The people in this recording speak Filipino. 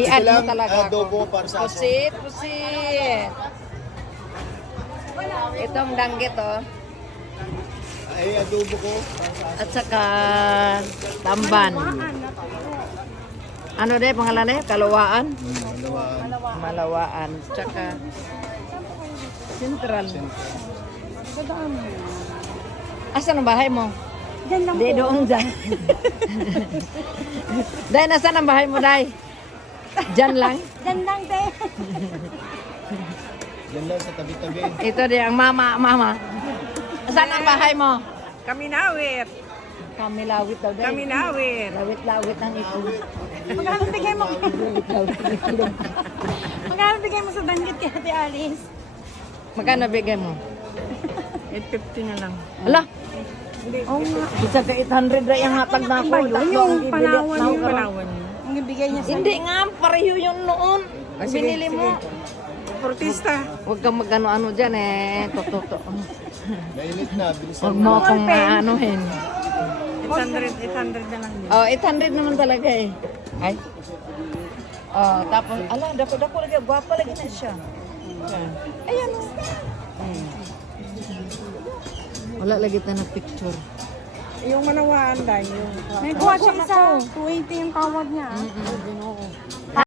I-add mo lang talaga ako. adobo para sa aso. Pusit, pusit. Itong danggit, oh. Ay, adobo ko para sa aso. At saka tamban. Ano din pangalan eh? Kalawaan? Malawaan. Tsaka Central. Asan ang bahay mo? Diyan lang Di doon dyan. Day, nasan ang bahay mo, Day? Diyan lang? Diyan lang, te. Yan lang sa tabi-tabi. Ito din ang mama. Saan ang bahay mo? Kami nawit. Kami lawit daw, Day. Kami nawit. Lawit ng ito. Magkano bigay mo? Lawit ng ito. Magkano bigay mo sa danggit kay Ate Alice? Magkano bigay mo? 850 na lang. Ala! Oo nga. Isa ka 800 na yung hatag na ako. Ba yun? Tatlo Yung ang ibili. Palawan, Tao Yung ka. Palawan niyo. Ang ibigay niya sa... Hindi nga, pareho yun noon. Sige, Binili mo. Protesta. Huwag kang mag-ano-ano dyan eh. Toto. Mainit na, bilisan Huwag mo. mo akong maanuhin. 800 na lang yun. Oh, 800 naman talaga eh. Ay. Oh, tapos, ala, dako lagi. Gwapa lagi na siya. Ayan o. Wala lagi na picture. Yung manawaan dahil yung... May kuha siya isa. 280 yung tawag niya.